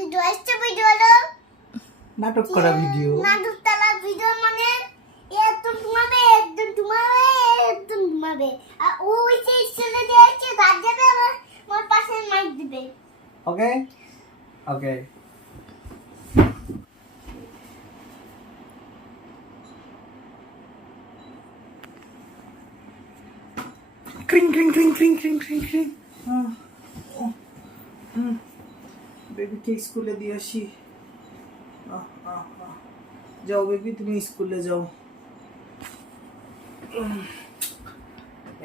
Video আসছে video হলো? নাটক করা ভিডিও নাটক তালা ভিডিও মানে একদম ঘুমাবে একদম ঘুমাবে একদম ঘুমাবে। আর ও হচ্ছে স্কুলে দিয়ে আসছে গাছ যাবে আমার আমার পাশে মাইক দিবে। ওকে ওকে ক্রিং ক্রিং ক্রিং ক্রিং ক্রিং ক্রিং ক্রিং বেবিকে স্কুলে দিয়ে আসি। যাও বেবি তুমি স্কুলে যাও।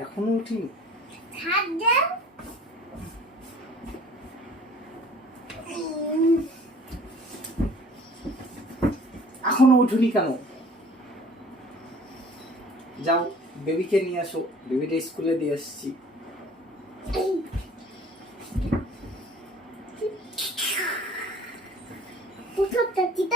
এখনও উঠিনি এখনও উঠুনি কেন? যাও বেবিকে নিয়ে আসো। বেবিটা স্কুলে দিয়ে আসছি।